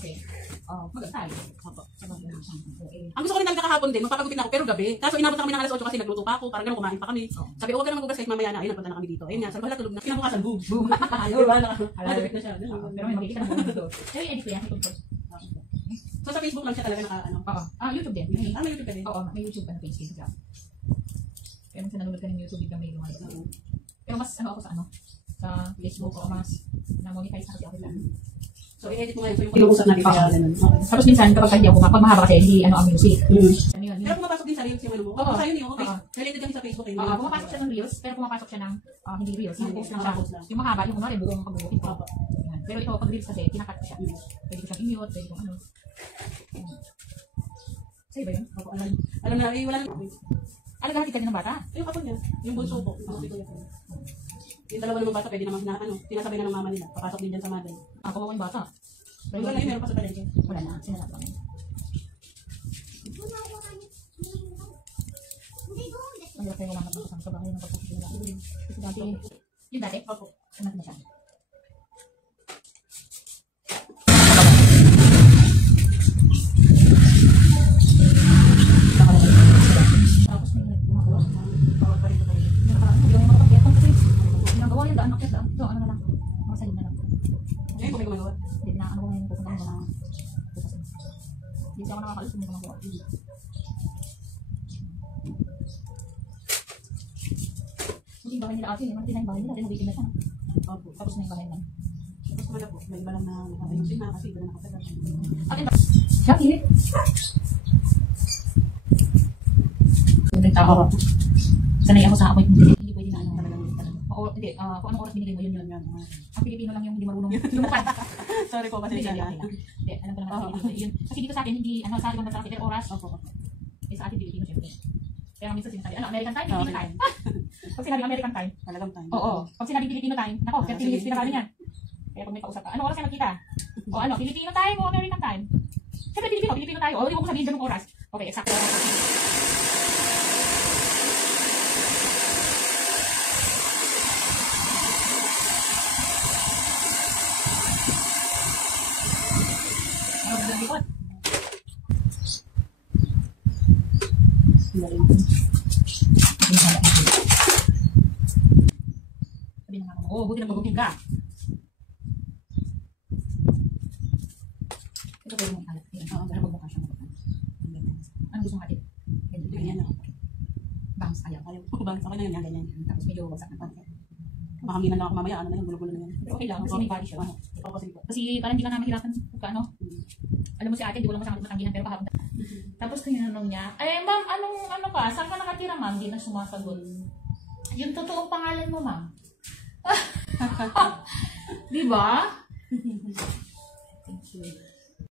Okay. Maganda tayo. Opo. Ang gusto ko rin talaga kahapon din, magpapagutin ako, pero gabi. Kaso inabot na kami ng alas 8 kasi nagluto pa ako, parang ganun kumain pa kami. Sabi, huwag ka na magugas kahit mamaya na, ayun, nagpunta na kami dito. Ayun nga, sabi, hala, tulog na. Kinabukasan, boom. Boom. Ayaw, malapit na siya. Pero may makikita na dito. Pero i-edit ko yan. So sa Facebook lang siya talaga naka, ano? Oo. YouTube din. May YouTube ka din? Oo, may YouTube ka na page din siya. Pero minsan nanonood ka ng YouTube, biglang may lumayo. Pero mas ano ako sa ano? Sa Facebook o mas na-monetize na kasi ako lang. So, i-edit mo ngayon. So, yung iluusap natin kaya ganun. Tapos minsan, kapag hindi ako, pag mahaba kasi, hindi ano ang music. Ano yun? Pero pumapasok din sa reels yung ano mo. Oo, sa'yo niyo. Okay. Related kami sa Facebook. Pumapasok siya ng reels, pero pumapasok siya ng hindi reels. Yung post lang siya. Yung mahaba, yung kunwari, buong pag-bubukin ko. Pero ito, pag reels kasi, kinakat ko siya. Pwede ko siyang i-mute, pwede ko ano. Sa'yo ba yun? Alam na, wala na. Alagahatid ka din ng bata? Yung kapon niya. Yung bunso ko. Yung dalawa namang bata, pwede naman na, ano, tinasabay na ng mama nila. Papasok din dyan sa mother. Kawawa yung bata. Pero wala yun, meron pa sa palengke. Wala na, sinalap lang. Ang laki yung mga kasama sa bahay ng pagkakasama nila. Kasi dati, yung dati? Opo. Anak na siya. Tapos may gumagawa. Bawal pa rin ito tayo. Hindi mo makapagkaya. Ginagawa yung daan. Ito, ano na lang. Makasalim na lang. Ngayon, kung may gumagawa. Hindi na, ano ko ngayon pupunta ko na bukas. Hindi siya ako nakakalis kung may gumagawa. Hindi yung bahay nila ate, hindi na yung bahay nila, renovated na siya. Tapos na yung bahay nila. Tapos wala po, may iba lang na nakayusin na kasi doon nakatagal. Akin ba? Siya, init. Yung tao. Sanay ako sa apoy. Hindi pwede na ano talagang hindi, kung anong oras binigay mo yun. Ang Pilipino lang yung hindi marunong lumukad. Sorry po, kasi siya lang. Hindi, alam ko naman ang Pilipino. Kasi dito sa atin, hindi, ano, sa atin ba sa atin, oras. Eh sa atin, Pilipino, syempre. Kaya minsan sinasabi, ano, American time, Filipino time. Pag sinabing American time, talagang time. Oo. Pag sinabing Filipino time, nako, 30 minutes pinakain yan. Kaya pag may kausap ka, ano oras kayo magkita? O ano, Filipino time o American time? Siyempre, Filipino tayo. O, hindi mo ko sabihin dyan yung oras. Okay, exacto. Sabi na nga, oh, buti nagpagupin ka. Ito pwede mong ikalat. Oo, para magmukha siya magpapal. Ano gusto mong atin? Ganyan na. Bangs, ayaw. Bangs, ako na yun, ganyan. Tapos medyo wagsak na pa. Makahanginan lang ako mamaya, ano na yung gulo-gulo na yan. Pero okay lang, kasi may body siya. Kasi parang hindi ka na mahirapan kung ano. Alam mo si ate, di ko lang masama matanggihan, pero kahapon. Tapos tinanong niya, eh ma'am, ano ka? Saan ka nakatira ma'am? Hindi na sumasagot. Yung totoong pangalan mo ma'am. Di ba? Thank you.